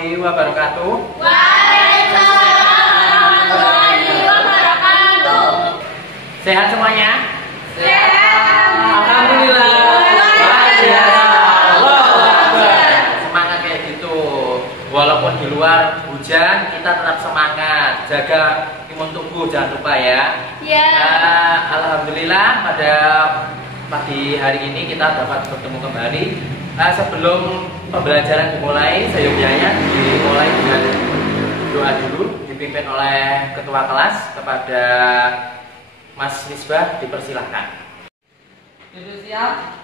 warahmatullahi wabarakatuh. Waalaikumsalam warahmatullahi wabarakatuh. Sehat semuanya? Sehat. Alhamdulillah. Semangat kayak gitu. Walaupun di luar hujan, kita tetap semangat. Jaga imun tubuh, jangan lupa ya. Ya. Alhamdulillah pada pagi hari ini kita dapat bertemu kembali. Sebelum pembelajaran dimulai, seyogyanya dimulai dengan doa dulu, dipimpin oleh ketua kelas. Kepada Mas Misbah dipersilahkan. Duduk siap.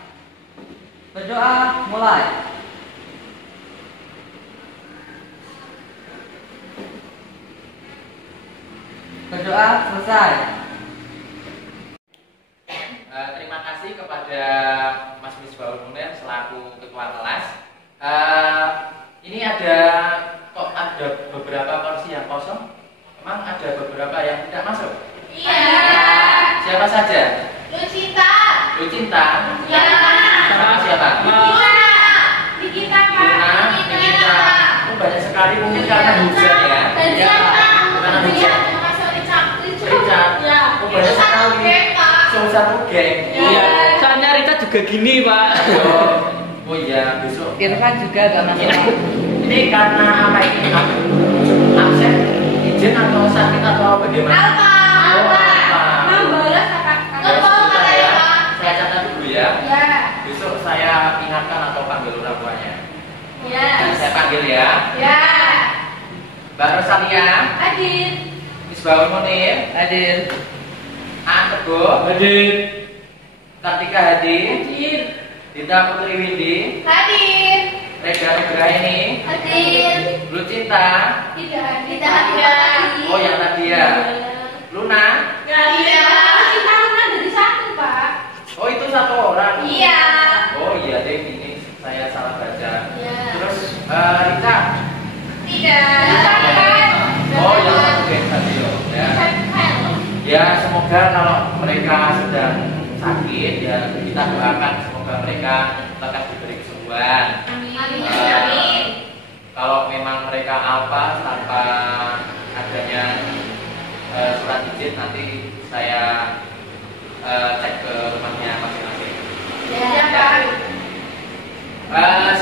Berdoa mulai. Berdoa selesai. Terima kasih kepada Mas Misbahul Munir selaku ketua kelas. Ini kok ada beberapa kursi yang kosong? Memang ada beberapa yang tidak masuk? Iya. Siapa saja? Lucinta. Lucinta? Ya. Sama siapa? Nikita. Nikita. Oh, banyak sekali, mungkin karena hujan ya? Ya. Karena hujan. Richard. Ya. Oh, banyak sekali. Satu geng. Iya. Soalnya Rita juga gini, Pak. Oh iya, besok. Irfan juga gak masuk. Ini karena apa ini? Absen, izin atau sakit atau bagaimana? Apa? Membalas Ya, saya catat dulu ya. Ya. Besok saya ingatkan atau panggil orang tuanya. Yes. Saya panggil ya. Ya. Mbak Rosalia, Adit. Misbahul Munir, Hadir. Teguh, Hadir. Kartika Hadi, Hadir. Dita Putri Windy, Hadir. Rega Nugraini, Hadir. Lucinta, Tidak ada. oh yang tadi ya, Luna. Iya. Kita kan dari satu, Pak. Oh itu satu orang. Iya. Oh iya deh, ini saya salah baca. Iya. Terus Rika. Tidak. Oh yang satu geng tadi ya. Ya semoga kalau mereka sedang sakit ya kita doakan semoga mereka lekas diberi kesembuhan. Amin. Kalau memang mereka apa tanpa adanya surat izin nanti saya cek ke rumahnya masing-masing. Ya, Pak.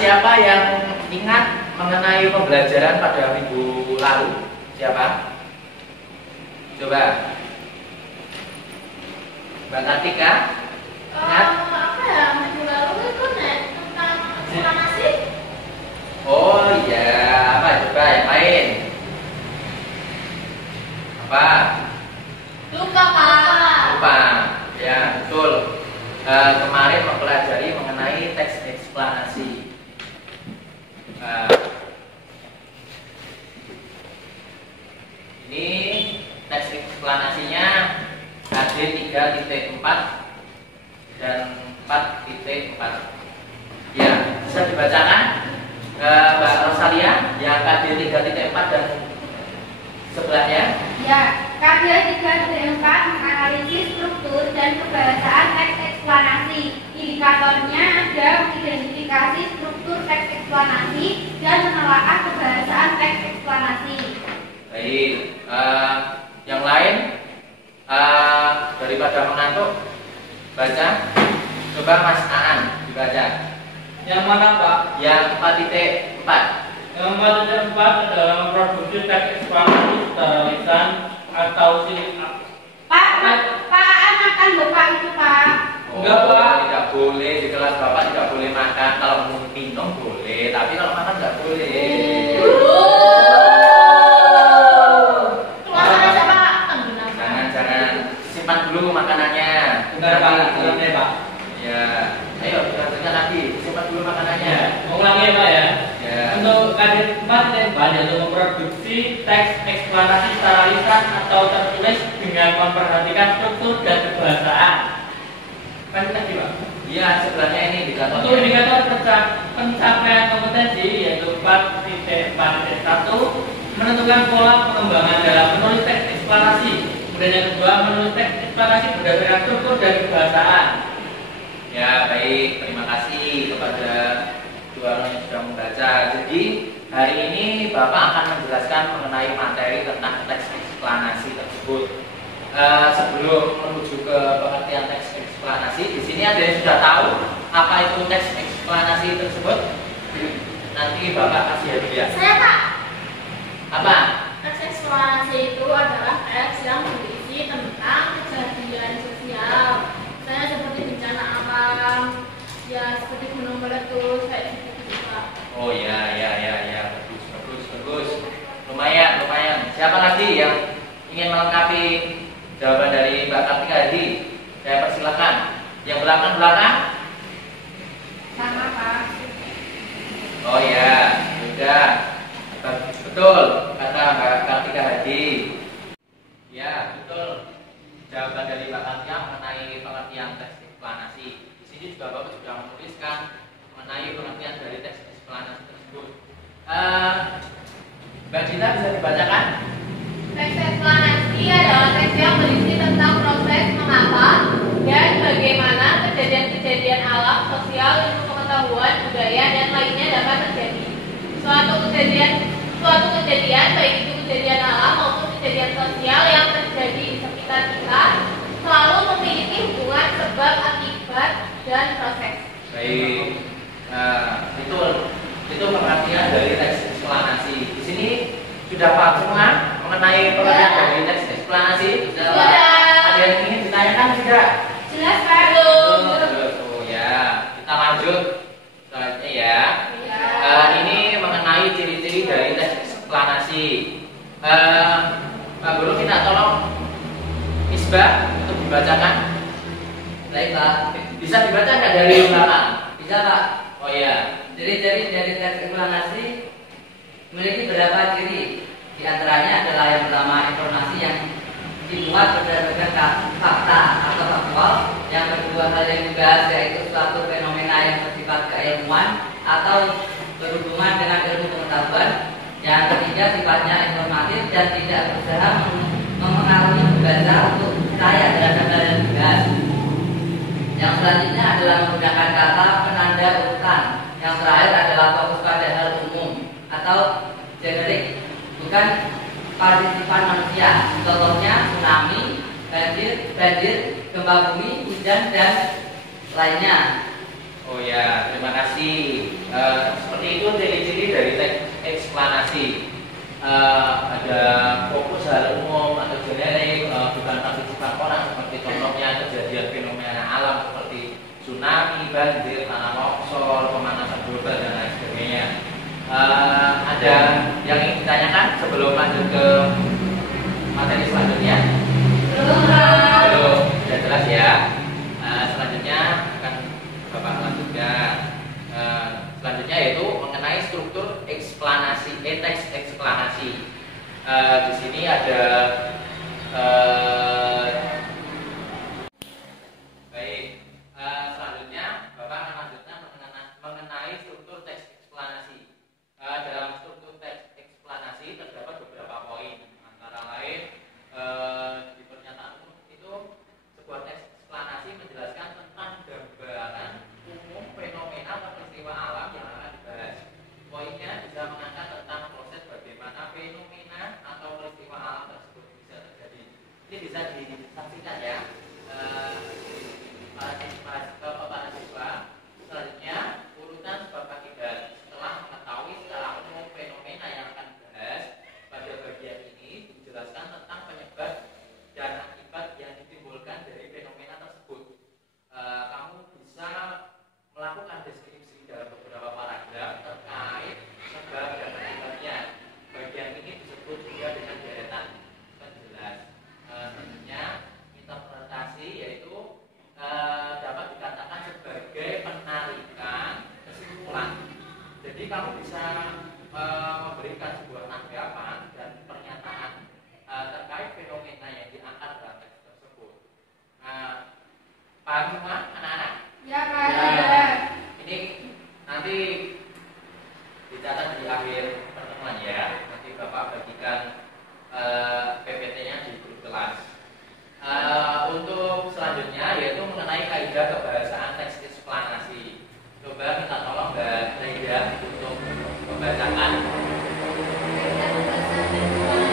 Siapa yang ingat mengenai pembelajaran pada minggu lalu? Siapa? Coba. Mbak Kartika? Ingat? Apa ya? Minggu lalu itu tentang reklamasi. Oh iya, apa coba yang lain? Apa? Lupa, Pak. Lupa. Ya, betul. Kemarin mempelajari mengenai teks eksplanasi. Ini teks eksplanasinya HD 3.4 dan 4.4. Ya, bisa dibacakan Mbak Rosalia yang KD 3.4 dan sebelahnya. Ya, KD 3.4 menganalisis struktur dan kebahasaan teks eksplanasi. Indikatornya ada mengidentifikasi struktur teks eksplanasi dan menelaah kebahasaan teks eksplanasi. Baik, yang lain daripada mengantuk baca. Coba Mas Aan dibaca. Yang mana, Pak? Yang 4.4. Yang 4.4 adalah memproduksi teks eksplanasi secara lisan atau silik. Pak Aan makan Bapak itu, Pak. Enggak, Pak. Tidak boleh di kelas Bapak tidak boleh makan. Kalau minum boleh, tapi kalau makan nggak boleh. Jangan simpan dulu makanannya. Bentar, Pak. Ulangi, Pak. Ya, ayo kita dengar lagi. Simpan dulu makanannya. Ulangi, Pak ya. Ya. Untuk KD 4.4 yaitu memproduksi teks eksplanasi secara lisan atau tertulis dengan memperhatikan struktur dan kebahasaan. Kan tadi, Pak. Iya, sebelahnya ini indikatornya. Untuk indikator pencapaian kompetensi yaitu 4.4.1 menentukan pola pengembangan dalam menulis teks eksplanasi. Kemudian yang kedua menulis teks eksplanasi berdasarkan struktur dan kebahasaan. Ya, baik. Terima kasih kepada dua orang yang sudah membaca. Jadi hari ini menguasai materi tentang teks eksplanasi tersebut. Sebelum menuju ke pengertian teks eksplanasi, di sini ada yang sudah tahu apa itu teks eksplanasi tersebut? Nanti Bapak kasih hadiah. Saya Pak. Apa? Teks eksplanasi itu adalah teks yang berisi tentang kejadian sosial. Misalnya seperti bencana alam, ya seperti gunung meletus, kayak gitu Pak. Oh ya, bagus. Lumayan. Siapa lagi yang ingin melengkapi jawaban dari Mbak Kartika Hadi? Saya persilakan. Yang belakang. Sama Pak. Oh ya, sudah. Betul kata Mbak Kartika Hadi. Ya, betul. Jawaban dari Mbak Kartika mengenai pengertian teks eksplanasi. Di sini juga Bapak sudah menuliskan mengenai pengertian dari teks eksplanasi tersebut. Mbak Dita bisa dibacakan? Teks eksplanasi adalah teks yang berisi tentang proses mengapa dan bagaimana kejadian-kejadian alam, sosial, ilmu pengetahuan, budaya, dan lainnya dapat terjadi. Suatu kejadian, baik itu kejadian alam maupun kejadian sosial yang terjadi di sekitar kita, selalu memiliki hubungan sebab, akibat, dan proses. Baik, itu pengertian dari teks eksplanasi. Di sini sudah paham semua mengenai pengertian dari teks eksplanasi? Sudah. Ada yang ingin ditanyakan tidak? Jelas Pak? Oh ya, kita lanjut selanjutnya ya. Ya. Ini mengenai ciri-ciri dari teks eksplanasi. Pak Guru kita tolong Misbah untuk dibacakan. Baik Pak, Bisa dibaca nggak dari belakang? bisa Pak. Oh ya. Ciri-ciri dari teks eksplanasi memiliki beberapa ciri. Di antaranya adalah yang pertama, informasi yang dimuat berdasarkan fakta atau faktual. Yang kedua, hal yang dibahas yaitu suatu fenomena yang bersifat keilmuan atau berhubungan dengan ilmu pengetahuan. Yang ketiga, sifatnya informatif dan tidak berusaha mempengaruhi pembaca untuk percaya terhadap hal yang dibahas. Yang selanjutnya adalah menggunakan kata penanda urutan. Yang terakhir adalah fokus pada hal umum atau generik, bukan partisipan manusia. Contohnya tsunami, banjir, gempa bumi, hujan, dan lainnya. Oh ya, terima kasih. Seperti itu ciri-ciri dari teks eksplanasi. Ada fokus hal umum atau generik, bukan partisipan orang, seperti contohnya kejadian fenomena alam seperti tsunami, banjir, tanah longsor, pemanasan global dan lain sebagainya. Ada yang ingin ditanyakan sebelum lanjut ke materi selanjutnya? Belum, sudah jelas ya. Selanjutnya akan Bapak lanjutkan. Selanjutnya yaitu mengenai struktur eksplanasi, teks eksplanasi. Di sini ada selanjutnya Bapak akan lanjutkan mengenai struktur teks eksplanasi. Dalam struktur teks eksplanasi terdapat beberapa poin, antara lain di pernyataan itu sebuah teks eksplanasi menjelaskan tentang gambaran umum fenomena atau peristiwa alam yang akan dibahas. Poinnya bisa mengangkat tentang proses bagaimana fenomena atau peristiwa alam tersebut bisa terjadi. Ini bisa disaksikan ya. Para siswa, selanjutnya urutan sebab akibat. Setelah mengetahui secara umum fenomena yang akan dibahas, pada bagian ini dijelaskan tentang penyebab dan akibat yang ditimbulkan dari fenomena tersebut. Kamu bisa melakukan deskripsi dalam beberapa paragraf terkait sebab dan akibatnya. Bagian ini disebut juga dengan deretan penjelas. Selanjutnya interpretasi, yaitu dapat dikatakan sebagai penarikan kesimpulan. Jadi kamu bisa memberikan sebuah tanggapan dan pernyataan terkait fenomena yang diangkat dalam teks tersebut. Paham semua anak-anak? Ya Pak. Ya. Ini nanti dicatat di akhir pertemuan ya. Nanti Bapak bagikan PPT-nya di grup kelas. Untuk selanjutnya yaitu mengenai kaidah kebahasaan teks eksplanasi. Coba minta tolong Mbak Naida untuk membacakan. Kaidah pembahasan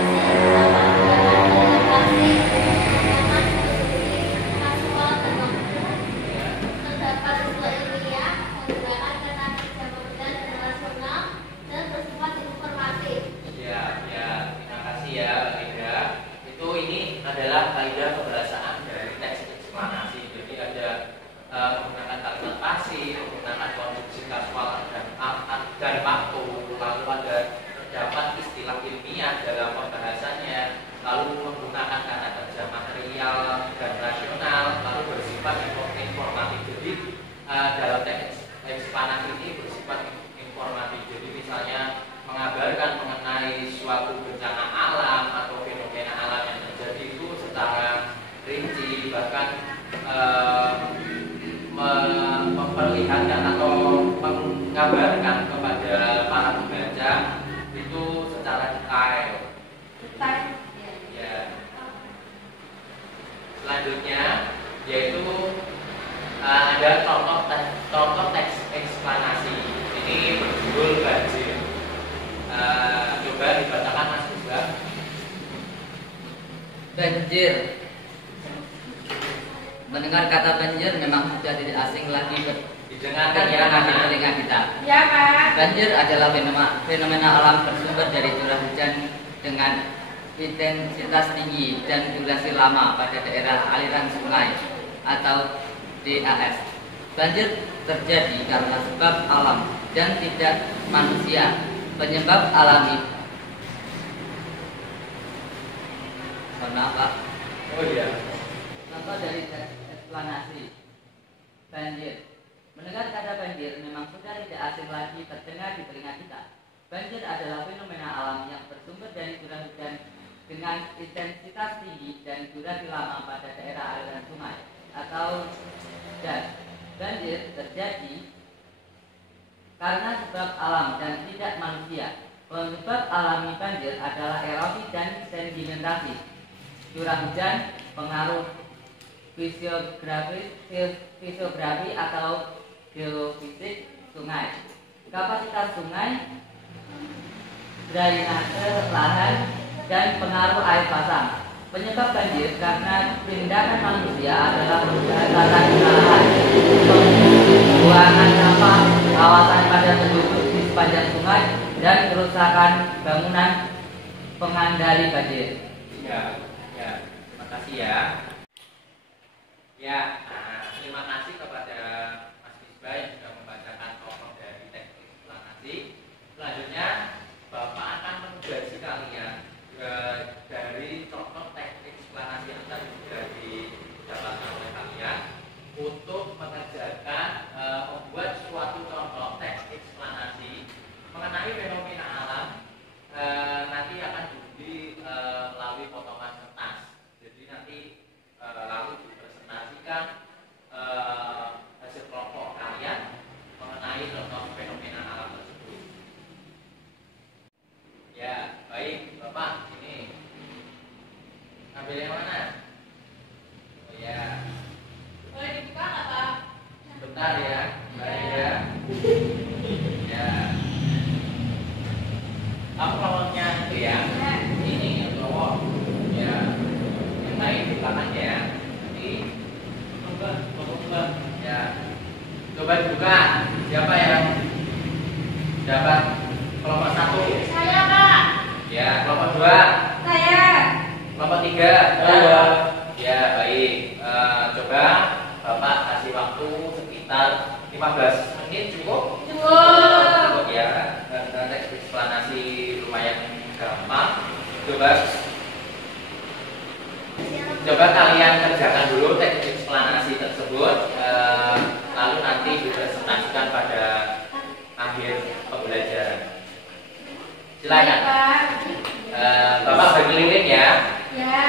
gambarkan kepada para pembaca itu secara detail. Ya. Selanjutnya yaitu ada contoh teks eksplanasi. Ini berjudul banjir. Coba dibacakan Mas Misbah. Banjir. Mendengar kata banjir memang sudah tidak asing lagi Didengarkan ya di telinga kita. Ya, Pak. Banjir adalah fenomena alam bersumber dari curah hujan dengan intensitas tinggi dan durasi lama pada daerah aliran sungai atau DAS. Banjir terjadi karena sebab alam dan tidak manusia. Penyebab alami. Maaf, Pak. Oh iya. Contoh dari eksplanasi banjir. Mendengar kata banjir memang sudah tidak asing lagi terdengar di telinga kita. Banjir adalah fenomena alam yang bersumber dari curah hujan dengan intensitas tinggi dan durasi lama pada daerah aliran sungai atau DAS. Banjir terjadi karena sebab alam dan tidak manusia. Penyebab alami banjir adalah erosi dan sedimentasi, curah hujan, pengaruh fisiografi atau geofisik sungai, kapasitas sungai, drainase lahan, dan pengaruh air pasang. Penyebab banjir karena tindakan manusia adalah pembakaran lahan, pembuangan sampah, kawasan padat penduduk di sepanjang sungai, dan kerusakan bangunan pengendali banjir. Ya, terima kasih ya. Ya, terima kasih kepada Mas Misbah yang sudah membacakan tokoh dari teks eksplanasi. Selanjutnya, Bapak akan menugasi kalian dari contoh teks eksplanasi yang tadi sudah didapatkan oleh kalian untuk mengerjakan membuat suatu contoh teks eksplanasi mengenai fenomena alam. Nanti akan diundi melalui potongan kertas. Jadi nanti lalu dipresentasikan hasil kelompok kalian mengenai contoh fenomena alam tersebut. Ya, baik, Bapak, ini ambil yang mana? Oh ya, Boleh dibuka nggak, Pak? bentar ya, baik ya. Ya, kamu kelompoknya itu ya, ini yang kelompok, ya, yang lain di belakang ya. Nanti, ya, coba dibuka. Siapa yang dapat kelompok 1? Saya, Pak. Ya, kelompok 2, Saya. kelompok 3. Ya, baik. Coba Bapak kasih waktu sekitar 15 menit cukup. Cukup. Ya, karena teks eksplanasi lumayan gampang. Coba kalian kerjakan dulu teks eksplanasi tersebut, lalu nanti dipresentasikan pada akhir pembelajaran. Silakan. Pak. Bapak berkeliling ya. Ya.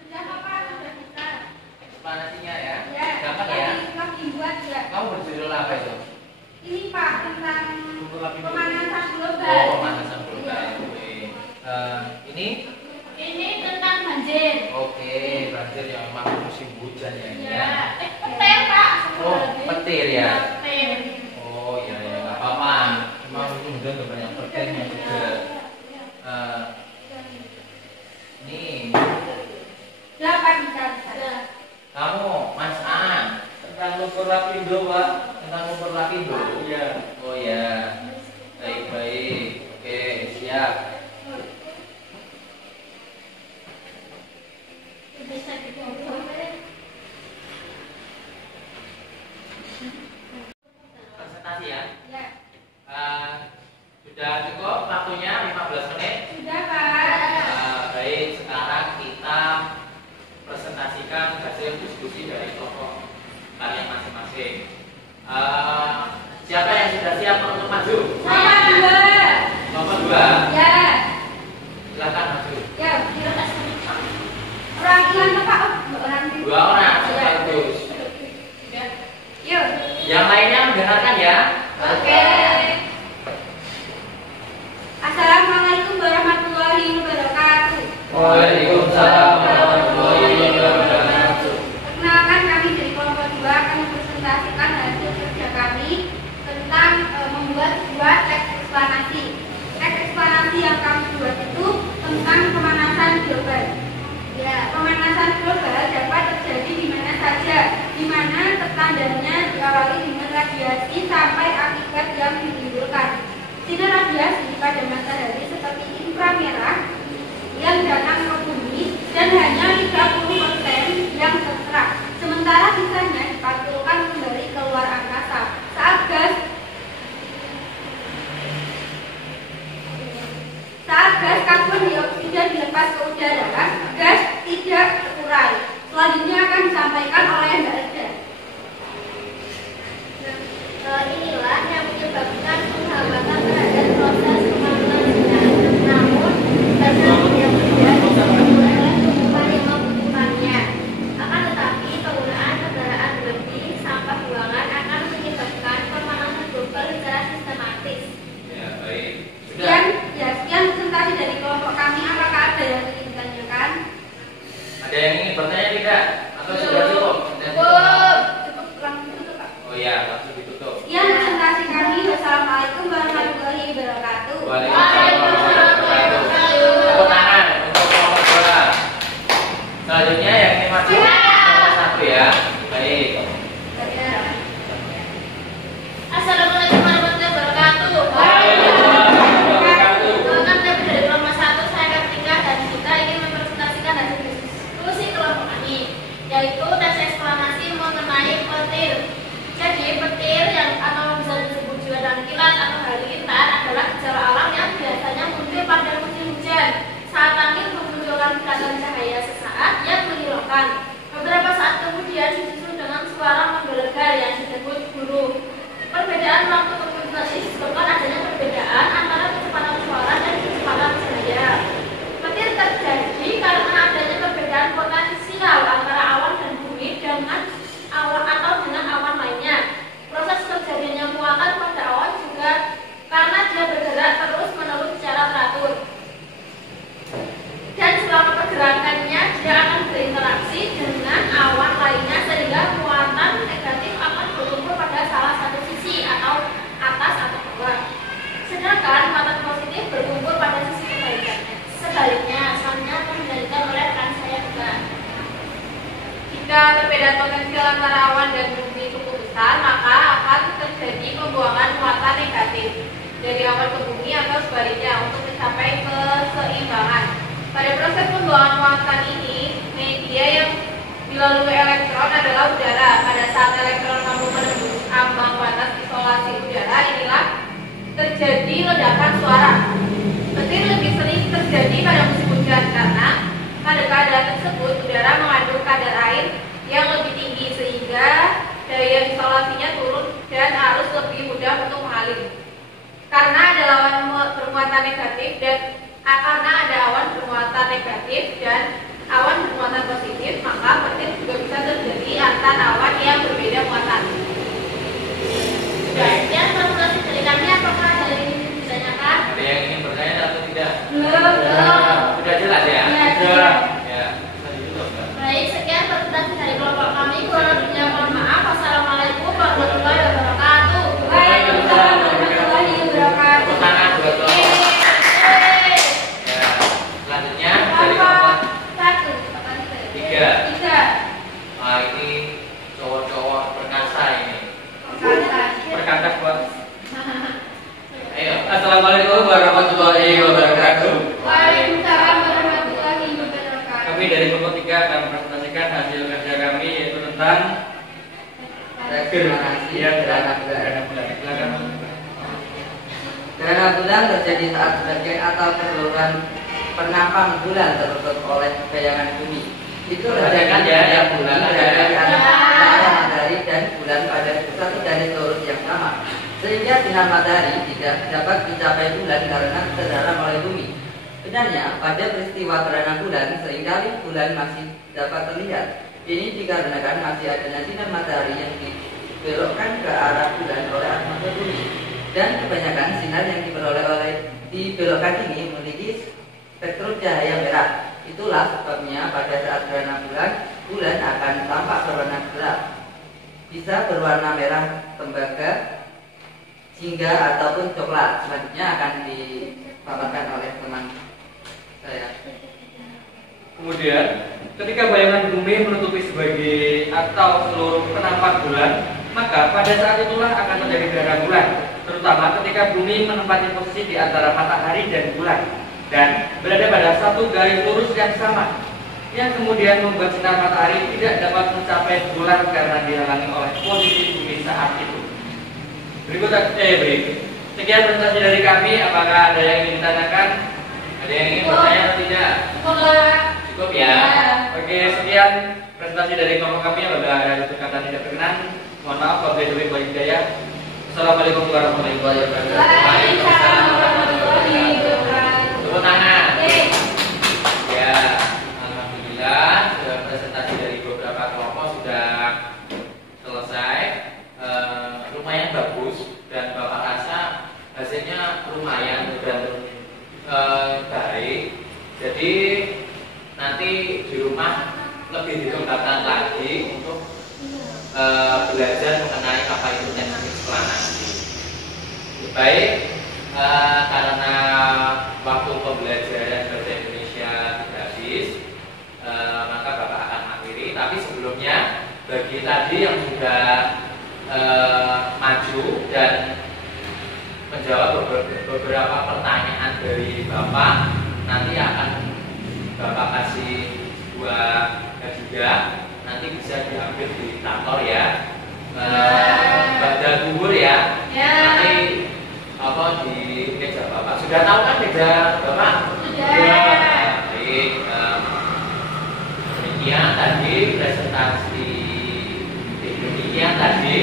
Sudah, Pak. Sudah bisa. Eksplanasinya ya. Ya. Gampang ya. Lagi dibuat ya. Kamu berjudul apa itu? Ini, Pak, tentang pemanasan global. Oh, pemanasan global. Ini? Ini tentang banjir. Oke, banjir yang memang musim hujan ya. Ya. Petir, Pak. Oh, petir ya. Petir. Oh iya ya, nggak apa-apa. Memang musim hujan tuh banyak petirnya juga. Ini Sudah, Pak, bisa. kamu, Mas An, Tentang lumpur lapindo, Pak. tentang lumpur lapindo. Iya. Oh ya, baik. Oke, siap. Presentasi ya. Ya. Sudah cukup waktunya 15 menit. Sudah, Pak. Baik, sekarang kita presentasikan hasil diskusi dari kelompok kalian masing-masing. Siapa yang sudah siap untuk maju? Saya dua. Nomor 2, Ya. silakan maju. Ya, orang hilang, Pak. Orang 2 orang sekaligus. Yuk. Yang lainnya mendengarkan ya. Oke. Assalamualaikum warahmatullahi wabarakatuh. Waalaikumsalam warahmatullahi wabarakatuh. Perkenalkan, kami dari kelompok 2 akan mempresentasikan hasil kerja kami tentang membuat sebuah teks eksplanasi. Teks eksplanasi yang kami buat itu tentang pemanasan global. Ya, pemanasan global dapat terjadi di mana saja, di mana tandanya diawali dengan radiasi sampai akibat yang ditimbulkan. Sinar radiasi pada matahari seperti inframerah yang datang ke bumi dan hanya 30% yang terserap, sementara sisanya dipantulkan kembali ke luar angkasa. Saat gas karbon dioksida dilepas ke udara, gas tidak terurai. Selanjutnya akan disampaikan oleh Mbak Eda. Inilah yang menyebabkan penghambatan terhadap proses pemanasan sinar. Namun, karena tidak mudah oleh tumbuhan yang membutuhkannya. Akan tetapi, penggunaan kendaraan berlebih sampah buangan akan menyebabkan pemanasan global secara sistematis. Ya, baik. Sekian presentasi dari kelompok kami. Apakah ada yang ingin ditanyakan? Ada yang ingin bertanya tidak? Atau sudah cukup? Cukup, langsung tutup, Pak. Oh iya, langsung ditutup. Sekian presentasi kami. Wassalamualaikum warahmatullahi wabarakatuh. Waalaikumsalam warahmatullahi wabarakatuh. Tepuk tangan untuk kelompok 2. Selanjutnya yang ini masuk kelompok 1 ya. Baik. Assalamualaikum warahmatullahi wabarakatuh. Perkenalkan, saya dari kelompok 1, saya Kartika dan kita ingin mempresentasikan hasil diskusi kelompok kami, yaitu tes eksplanasi mengenai petir. Jadi petir yang atau bisa disebut juga dengan kilat atau halilintar adalah gejala alam yang biasanya muncul pada musim hujan saat angin memunculkan kilatan cahaya sesaat yang menghilangkan. Beberapa saat kemudian disusul dengan suara menggelegar yang disebut guru. Perbedaan waktu kemunculan ini disebabkan adanya perbedaan antara kecepatan suara dan kecepatan cahaya. Petir terjadi karena adanya perbedaan potensial antara awan dan bumi dengan awan atau dengan awan lainnya. Proses terjadinya muatan pada awan juga karena dia bergerak terus-menerus secara teratur. Dan selama pergerakannya dia akan berinteraksi dengan awan lainnya sehingga muatan negatif akan berkumpul pada salah satu sisi atau atas atau bawah. Sedangkan muatan positif berkumpul pada sisi kebalikannya. Sebaliknya, asalnya akan dikendalikan oleh rekan saya juga. Jika perbedaan potensial antara awan dan bumi cukup besar, maka akan terjadi pembuangan muatan negatif dari awan ke bumi atau sebaliknya untuk mencapai keseimbangan. Pada proses pembuangan muatan ini, media yang dilalui elektron adalah udara. Pada saat elektron mampu menembus ambang batas isolasi udara, inilah terjadi ledakan suara. Petir lebih sering terjadi pada musim hujan karena pada keadaan tersebut udara mengandung kadar air yang lebih tinggi sehingga daya isolasinya turun dan arus lebih mudah untuk mengalir. Karena ada awan bermuatan negatif dan awan bermuatan positif, maka petir juga bisa terjadi antar awan yang berbeda muatan. Sekian presentasi dari kami. Apakah ada yang ingin ditanyakan? Ada yang ingin bertanya atau tidak? Belum. Sudah jelas ya? Sudah. Ya, bisa ditutup, Mbak. Baik, sekian presentasi dari kelompok kami. Kurang lebihnya mohon maaf. Wassalamualaikum warahmatullahi wabarakatuh. Waalaikumsalam warahmatullahi wabarakatuh. Tepuk tangan buat kelompok. Ya, selanjutnya dari kelompok 3. Nah, ini cowok-cowok perkasa ini. Perkakas buat. Ayo. Assalamualaikum warahmatullahi wabarakatuh. Waalaikumsalam warahmatullahi wabarakatuh. Kami dari kelompok 3 akan mempresentasikan hasil kerja kami yaitu tentang Eksplanasi gerhana bulan. gerhana bulan. Silakan. Gerhana bulan terjadi saat sebagian atau keseluruhan penampang bulan tertutup oleh bayangan bumi. Itu Perhatikan ya, yang bulan berada di ada. antara matahari dan bulan pada satu garis lurus yang sama, sehingga sinar matahari tidak dapat mencapai bulan karena terhalang oleh bumi. Sebenarnya pada peristiwa gerhana bulan seringkali bulan masih dapat terlihat, Ini dikarenakan masih adanya sinar matahari yang dibelokkan ke arah bulan oleh atmosfer bumi, dan kebanyakan sinar yang dibelokkan ini memiliki spektrum cahaya merah. Itulah sebabnya pada saat gerhana bulan akan tampak berwarna gelap, bisa berwarna merah tembaga, jingga ataupun coklat. Selanjutnya akan dipaparkan oleh teman saya. Kemudian, ketika bayangan bumi menutupi sebagai atau seluruh penampak bulan, maka pada saat itulah akan terjadi gerhana bulan, terutama ketika bumi menempati posisi di antara matahari dan bulan dan berada pada satu garis lurus yang sama, yang kemudian membuat sinar matahari tidak dapat mencapai bulan karena dihalangi oleh posisi bumi saat itu. Berikut. Sekian presentasi dari kami. Apakah ada yang ingin ditanyakan? Ada yang ingin bertanya atau tidak? Cukup ya. Oke, sekian presentasi dari kelompok kami. Apabila ada kata tidak berkenan, mohon maaf. Wabillahi taufiq. Assalamualaikum warahmatullahi wabarakatuh. Waalaikumsalam warahmatullahi wabarakatuh. Tepuk tangan. Ya, alhamdulillah presentasi dari beberapa kelompok sudah selesai. Lumayan bagus dan Bapak rasa hasilnya lumayan dan baik. Jadi nanti di rumah lebih dikembangkan lagi untuk belajar mengenai apa itu teknik eksplanasi. Baik, karena waktu pembelajaran bahasa Indonesia tidak habis, maka Bapak akan akhiri. Tapi sebelumnya bagi tadi yang sudah maju dan menjawab beberapa pertanyaan dari Bapak, nanti akan Bapak kasih sebuah hadiah, nanti bisa diambil di kantor ya. Pada gugur ya. Nanti apa di meja Bapak. Sudah tahu kan meja Bapak? Sudah. Baik. Demikian tadi presentasi. Demikian tadi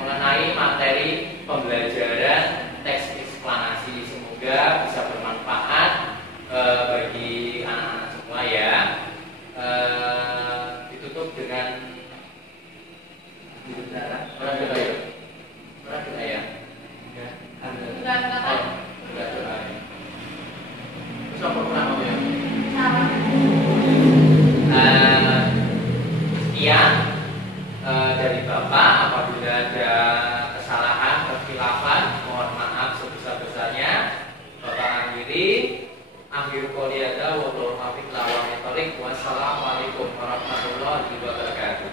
mengenai materi pembelajaran teks eksplanasi. Semoga bisa bermanfaat bagi anak-anak semua ya. Ditutup dengan orang doa ya. Orang doa ya. Sudah doa. Terus apa kurang ya? Sekian dari Bapak. Apabila ada kesalahan, kekhilafan, mohon maaf sebesar-besarnya. Bapak akhiri. Akhir qouli hadza wa billahi taufiq. Wassalamualaikum warahmatullahi wabarakatuh.